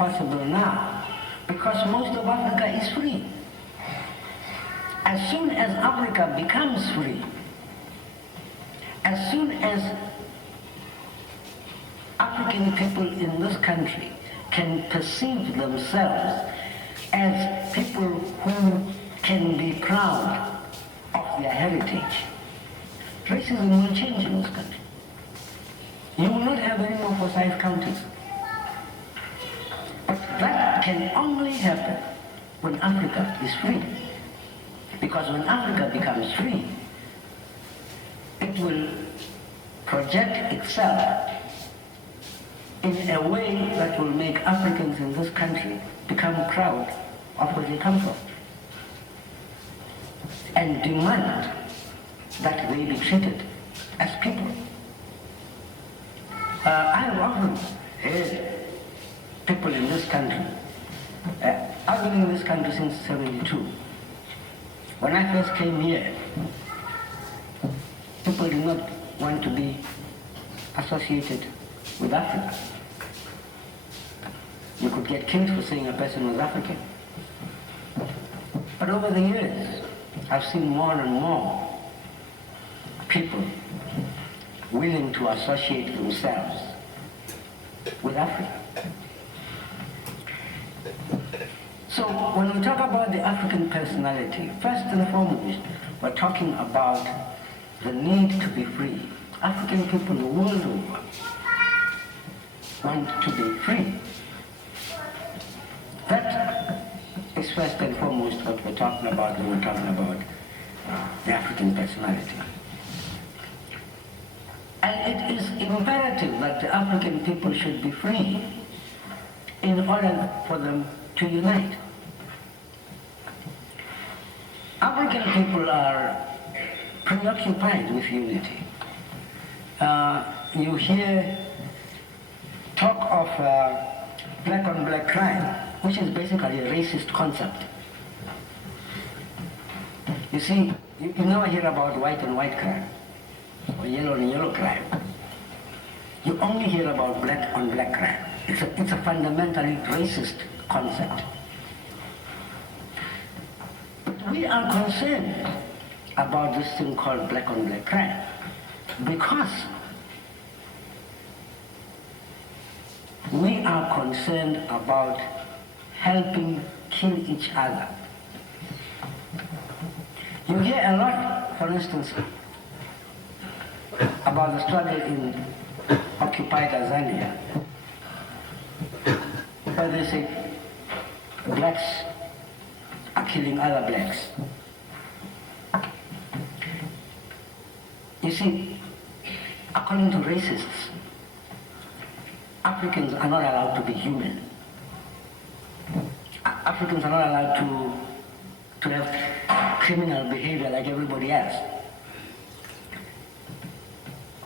possible now because most of Africa is free. As soon as Africa becomes free, as soon as African people in this country can perceive themselves as people who can be proud of their heritage, racism will change in this country. You will not have any more Forsyth counties. But that can only happen when Africa is free. Because when Africa becomes free, it will project itself in a way that will make Africans in this country become proud of where they come from and demand that they be treated as people. I have often heard people in this country, I've been in this country since '72. When I first came here, people did not want to be associated with Africa. You could get killed for saying a person was African. But over the years, I've seen more and more people willing to associate themselves with Africa. So when we talk about the African personality, first and foremost, we're talking about the need to be free. African people the world over want to be free. That is first and foremost what we're talking about when we're talking about the African personality. And it is imperative that the African people should be free in order for them to unite. African people are preoccupied with unity. You hear talk of black on black crime, which is basically a racist concept. You see, you never hear about white on white crime or yellow on yellow crime. You only hear about black on black crime. It's a fundamentally racist concept. But we are concerned about this thing called black on black crime because we are concerned about helping kill each other. You hear a lot, for instance, about the struggle in occupied Tanzania, where they say blacks are killing other blacks. You see, according to racists, Africans are not allowed to be human. Africans are not allowed to have criminal behavior like everybody else.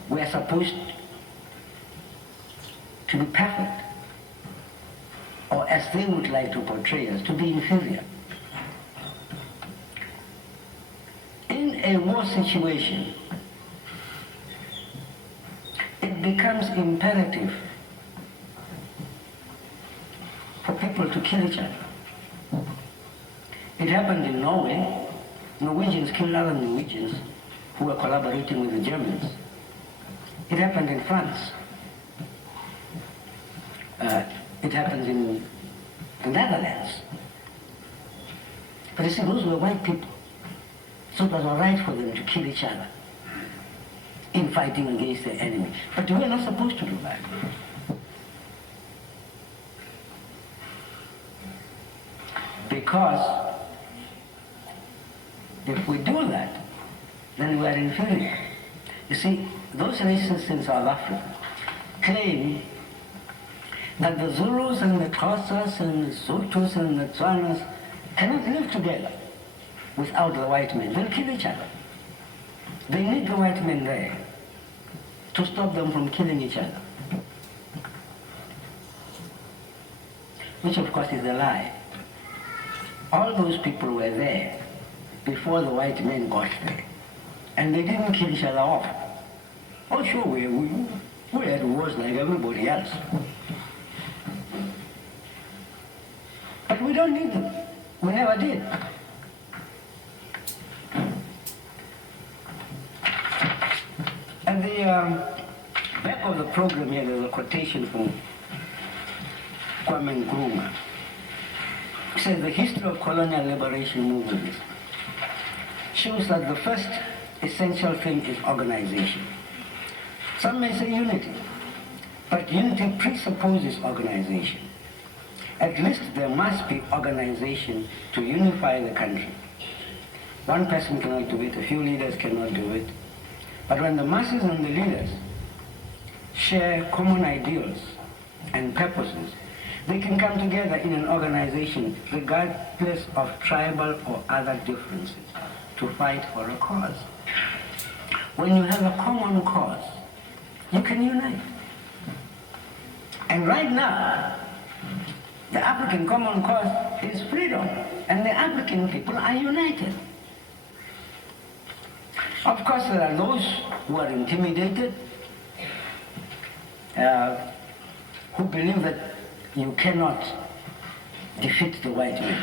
We are supposed to be perfect, or as they would like to portray us, to be inferior. In a war situation, it becomes imperative for people to kill each other. It happened in Norway. Norwegians killed other Norwegians who were collaborating with the Germans. It happened in France. It happened in the Netherlands. But you see, those were white people. So it was all right for them to kill each other in fighting against their enemy. But we are not supposed to do that. Because if we do that, then we are inferior. You see, those racists in South Africa claim that the Zulus and the Xhosas and the Sotos and the Tswanas cannot live together without the white men. They'll kill each other. They need the white men there to stop them from killing each other. Which of course is a lie. All those people were there before the white men got there. And they didn't kill each other off. Oh sure, we had wars like everybody else. But we don't need them. We never did. At the back of the program here, there's a quotation from Kwame Nkrumah. It says, the history of colonial liberation movements shows that the first essential thing is organization. Some may say unity, but unity presupposes organization. At least there must be organization to unify the country. One person cannot do it, a few leaders cannot do it. But when the masses and the leaders share common ideals and purposes, they can come together in an organization regardless of tribal or other differences to fight for a cause. When you have a common cause, you can unite. And right now, the African common cause is freedom, and the African people are united. Of course, there are those who are intimidated, who believe that you cannot defeat the white man.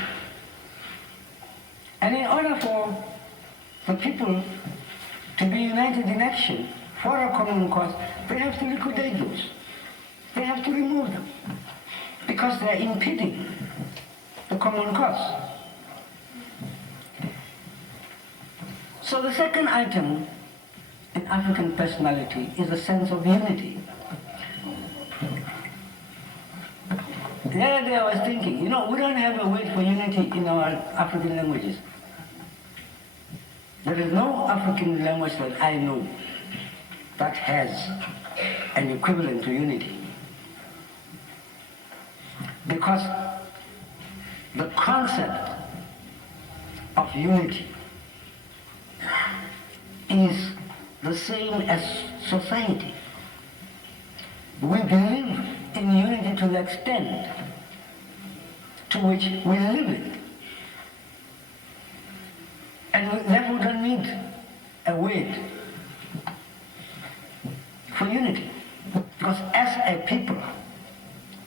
And in order for the people to be united in action for a common cause, they have to liquidate those. They have to remove them because they are impeding the common cause. So the second item in African personality is a sense of unity. The other day I was thinking, we don't have a word for unity in our African languages. There is no African language that I know that has an equivalent to unity. Because the concept of unity is the same as society. We believe in unity to the extent to which we live it. And we therefore don't need a word for unity. Because as a people,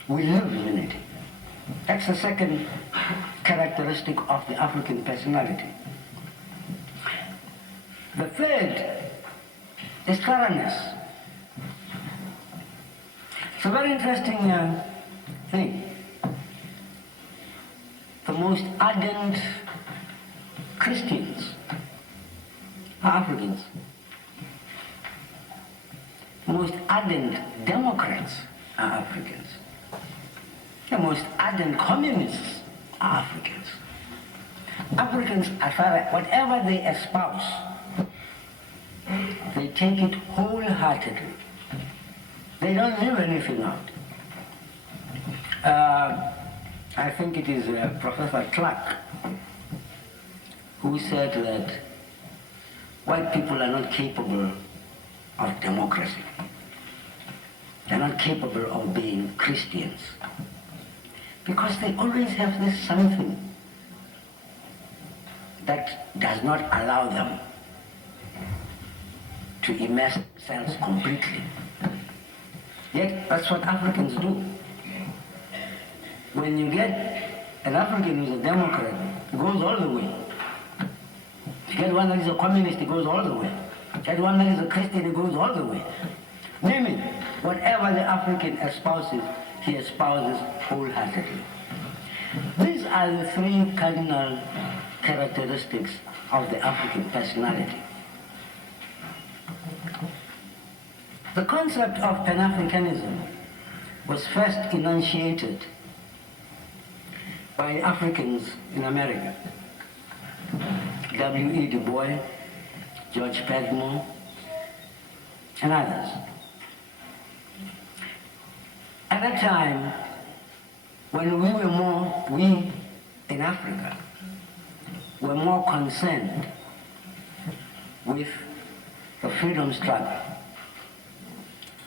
we live in unity. That's the second characteristic of the African personality. The third is thoroughness. It's a very interesting thing. The most ardent Christians are Africans. The most ardent Democrats are Africans. The most ardent communists are Africans. Africans are whatever they espouse, they take it wholeheartedly. They don't leave anything out. I think it is Professor Clark who said that white people are not capable of democracy. They're not capable of being Christians. Because they always have this something that does not allow them to immerse themselves completely. Yet, that's what Africans do. When you get an African who's a Democrat, he goes all the way. You get one that is a communist, he goes all the way. You get one that is a Christian, he goes all the way. Name it. Whatever the African espouses, he espouses wholeheartedly. These are the three cardinal characteristics of the African personality. The concept of Pan-Africanism was first enunciated by Africans in America. W.E. Du Bois, George Padmore, and others. At a time when we in Africa were more concerned with the freedom struggle.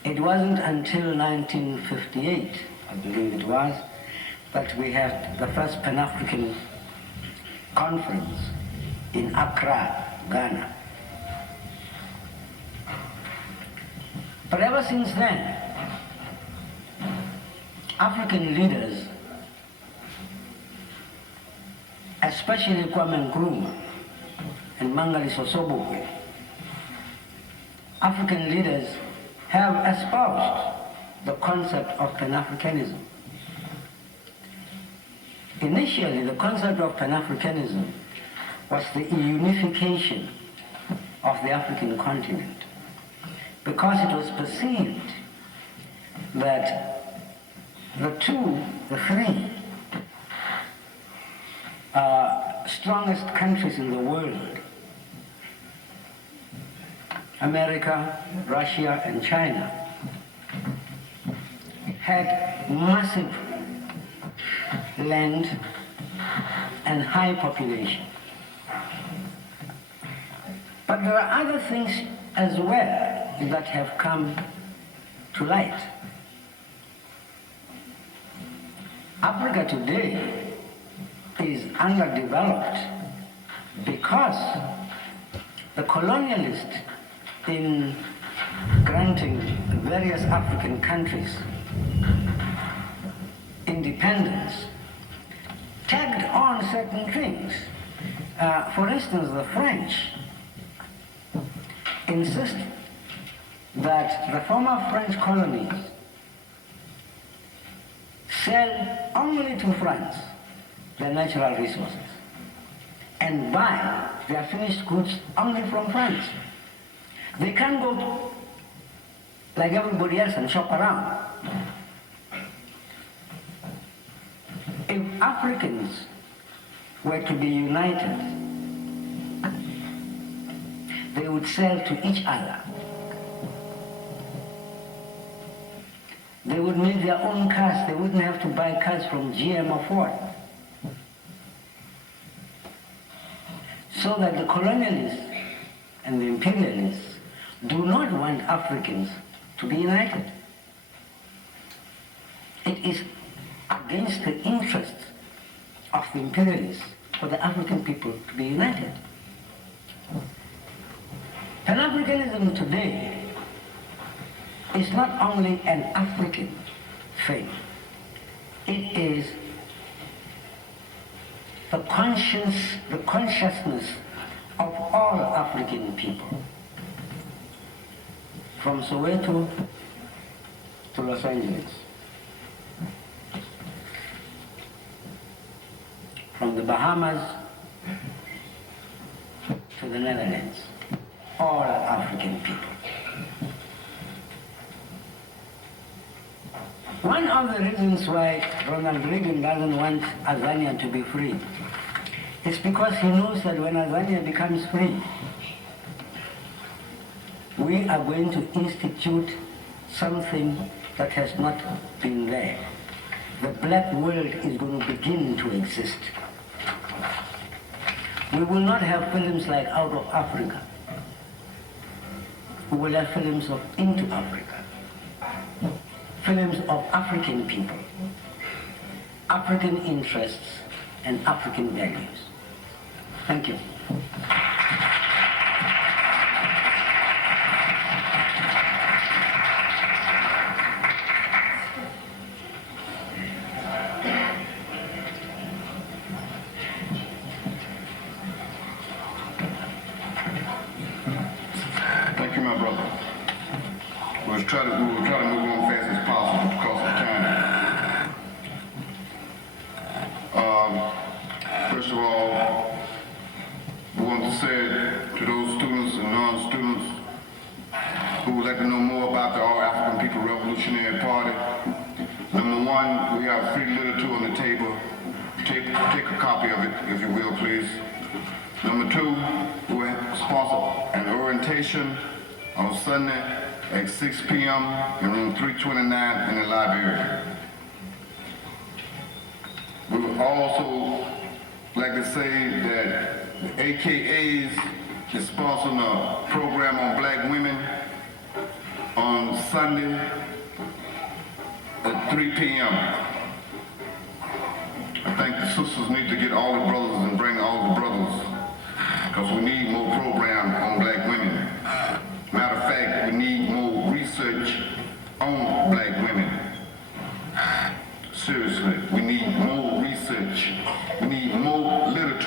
It wasn't until 1958, I believe it was, that we had the first Pan-African conference in Accra, Ghana. But ever since then, African leaders especially Kwame Nkrumah and Mangali Sosobukwe, African leaders have espoused the concept of Pan-Africanism. Initially, the concept of Pan-Africanism was the unification of the African continent, because it was perceived that the three strongest countries in the world, America, Russia, and China, had massive land and high population. But there are other things as well that have come to light. Africa today is underdeveloped because the colonialists, in granting various African countries independence, tagged on certain things. For instance, the French insist that the former French colonies sell only to France their natural resources and buy their finished goods only from France. They can't go like everybody else and shop around. If Africans were to be united, they would sell to each other. They would make their own cars. They wouldn't have to buy cars from GM or Ford. So that the colonialists and the imperialists do not want Africans to be united. It is against the interests of the imperialists for the African people to be united. Pan-Africanism today is not only an African thing, it is the consciousness of all African people, from Soweto to Los Angeles, from the Bahamas to the Netherlands, all African people. One of the reasons why Ronald Reagan doesn't want Azania to be free is because he knows that when Azania becomes free, we are going to institute something that has not been there. The black world is going to begin to exist. We will not have films like Out of Africa. We will have films of Into Africa. Films of African people, African interests, and African values. Thank you. Thank you, my brother. We will try to move on fast as possible because of time. First of all, we want to say to those students and non-students who would like to know more about the All African People Revolutionary Party, number one, we have free literature on the table. Take a copy of it, if you will, please. Number two, we will sponsor an orientation on Sunday at 6 p.m. in room 329 in the library. We would also like to say that the AKAs is sponsoring a program on black women on Sunday at 3 p.m. I think the sisters need to get all the brothers and bring all the brothers, because we need more program on black women. Matter of fact, we need more research on black women. Seriously, we need more research. We need more literature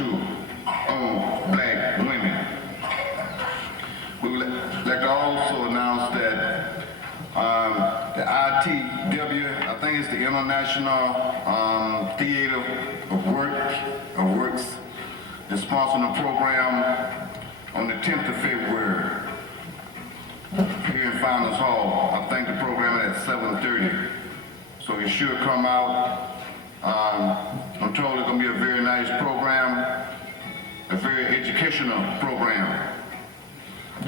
International Theater of Works is sponsoring a program on the 10th of February here in Founders Hall. I think the program is at 7:30, so you should come out. I'm told it's going to be a very nice program, a very educational program.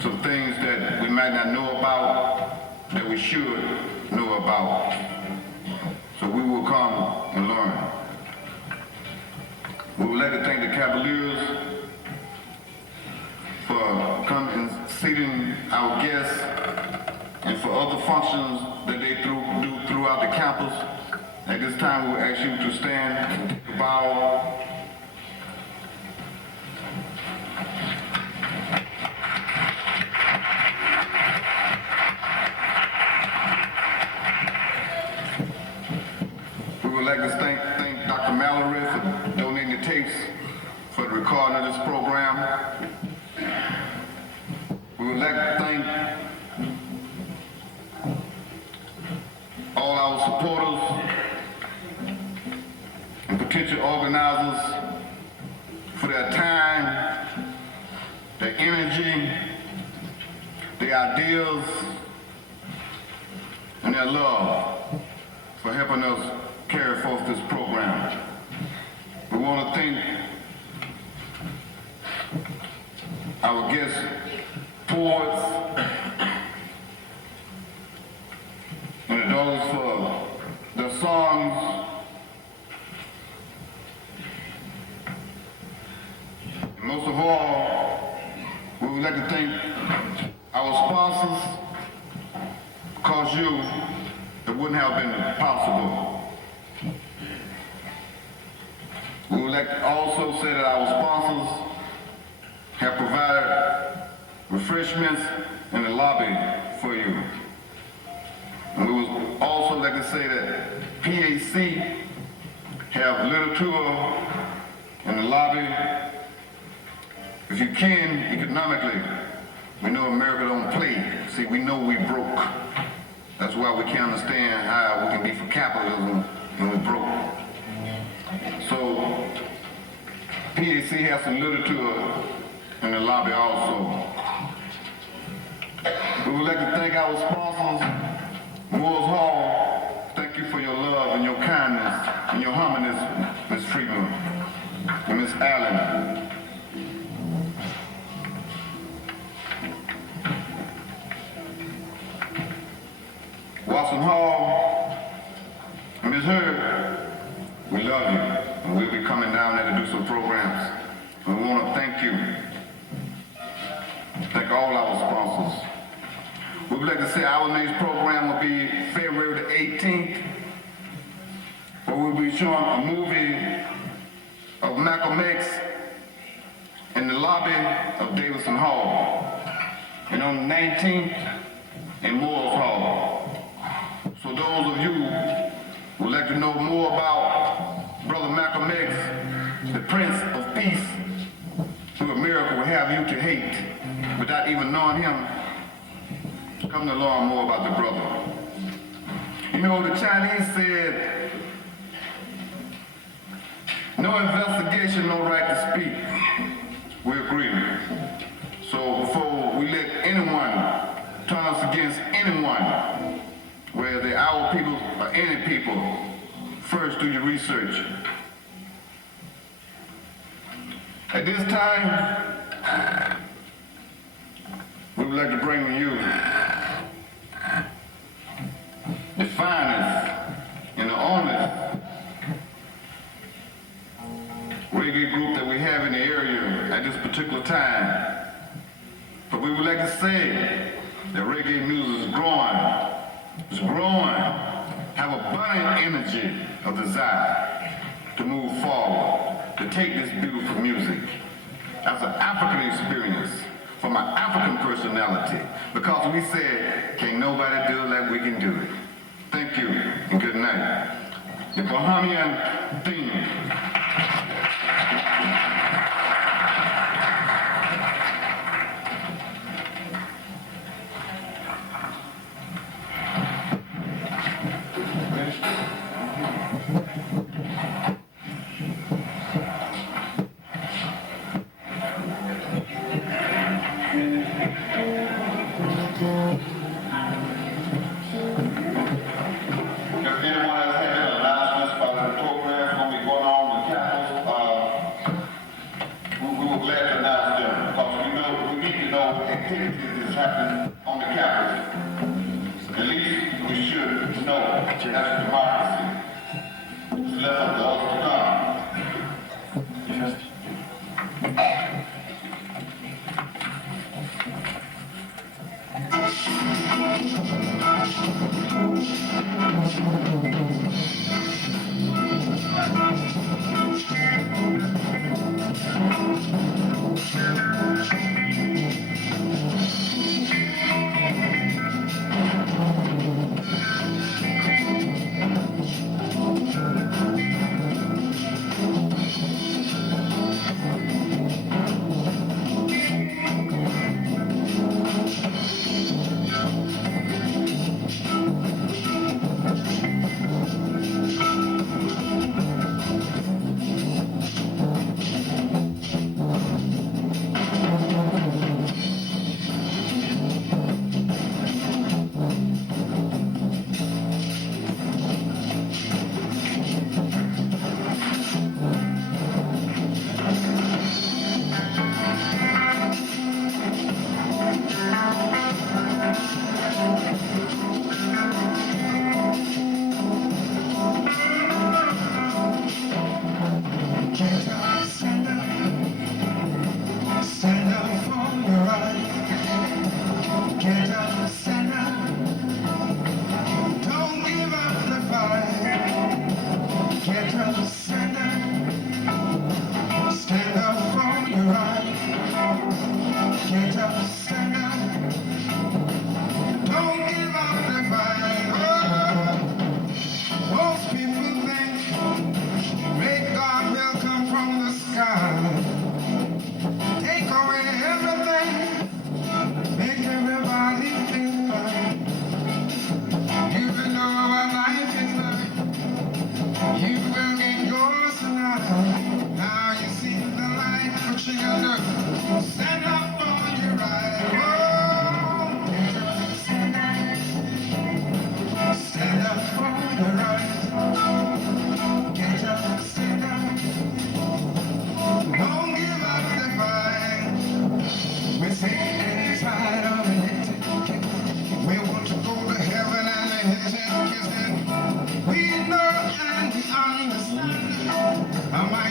Some things that we might not know about that we should know about. So we will come and learn. We would like to thank the Cavaliers for coming and seating our guests and for other functions that they do throughout the campus. At this time, we will ask you to stand and take a bow. We would like to thank Dr. Mallory for donating the tapes for the recording of this program. We would like to thank all our supporters and potential organizers for their time, their energy, their ideas, and their love for helping us carry forth this program. We want to thank our guest poets and those for their songs. And most of all, we would like to thank our sponsors, because it wouldn't have been possible. We would like to also say that our sponsors have provided refreshments in the lobby for you. And we would also like to say that PAC have literature in the lobby. If you can, economically, we know America don't play. See, we know we broke. That's why we can't understand how we can be for capitalism and we're broke. So, PAC has some literature in the lobby also. We would like to thank our sponsors, Moore's Hall. Thank you for your love and your kindness and your humbleness, Ms. Friedman and Ms. Allen. Watson Hall, Ms. Hurd, we love you, and we'll be coming down there to do some programs. And we want to thank you. Thank all our sponsors. We would like to say our next program will be February the 18th, where we'll be showing a movie of Malcolm X in the lobby of Davidson Hall, and on the 19th in Moore's Hall. So those of you who would like to know more about Brother Malcolm X, the Prince of Peace, who America will have you to hate without even knowing him, come to learn more about the brother. You know, the Chinese said, no investigation, no right to speak. We agree. So before we let anyone turn us against anyone, whether they're our people or any people, first do your research. At this time, we would like to bring to you the finest and the oldest reggae group that we have in the area at this particular time. But we would like to say that reggae music is growing. It's growing. Have a burning energy of desire to move forward, to take this beautiful music as an African experience from an African personality, because we said, can't nobody do it like we can do it. Thank you and good night. The Bahamian theme.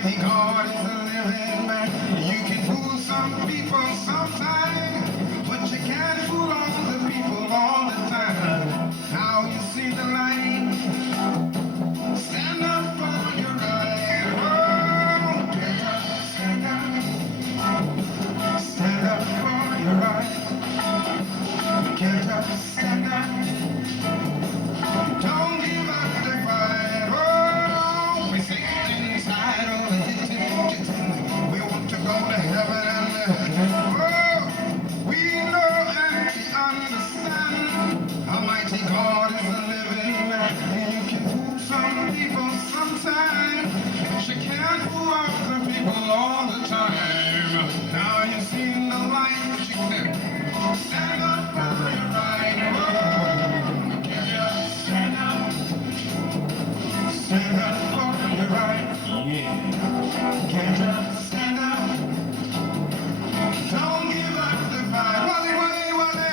Almighty God is a living man. You can fool some people sometime, but you can't fool all the people all the time. Now you see the light. Stand up for your right. Oh, get up, stand up. Stand up for your right. Get up, stand up. Don't give up the fight. Oh, we say inside of the hit. We want to go to heaven and oh, we know and we understand. Almighty God is a living man. And you can fool some people sometime, but you can't fool all the people all the time. Now you've seen the light. Stand up for your right. Oh, get up, stand up. Stand up for your right. Yeah. Get up, stand up. Don't give up the fight. Wally, Wally, Wally.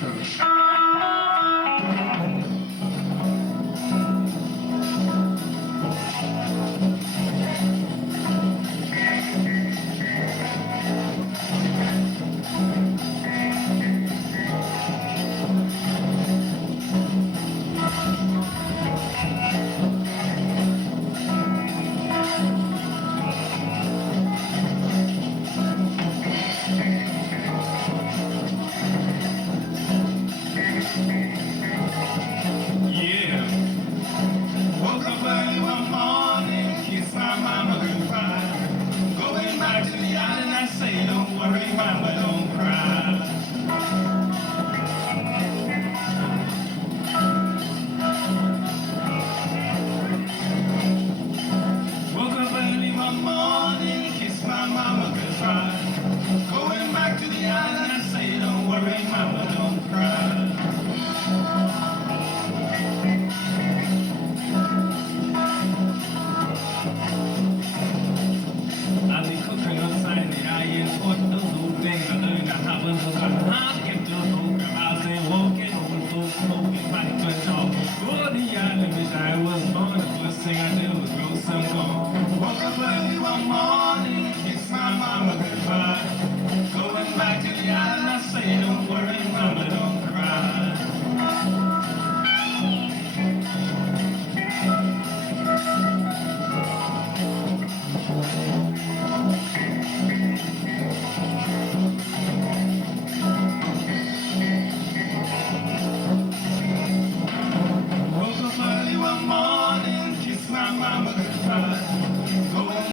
Mr.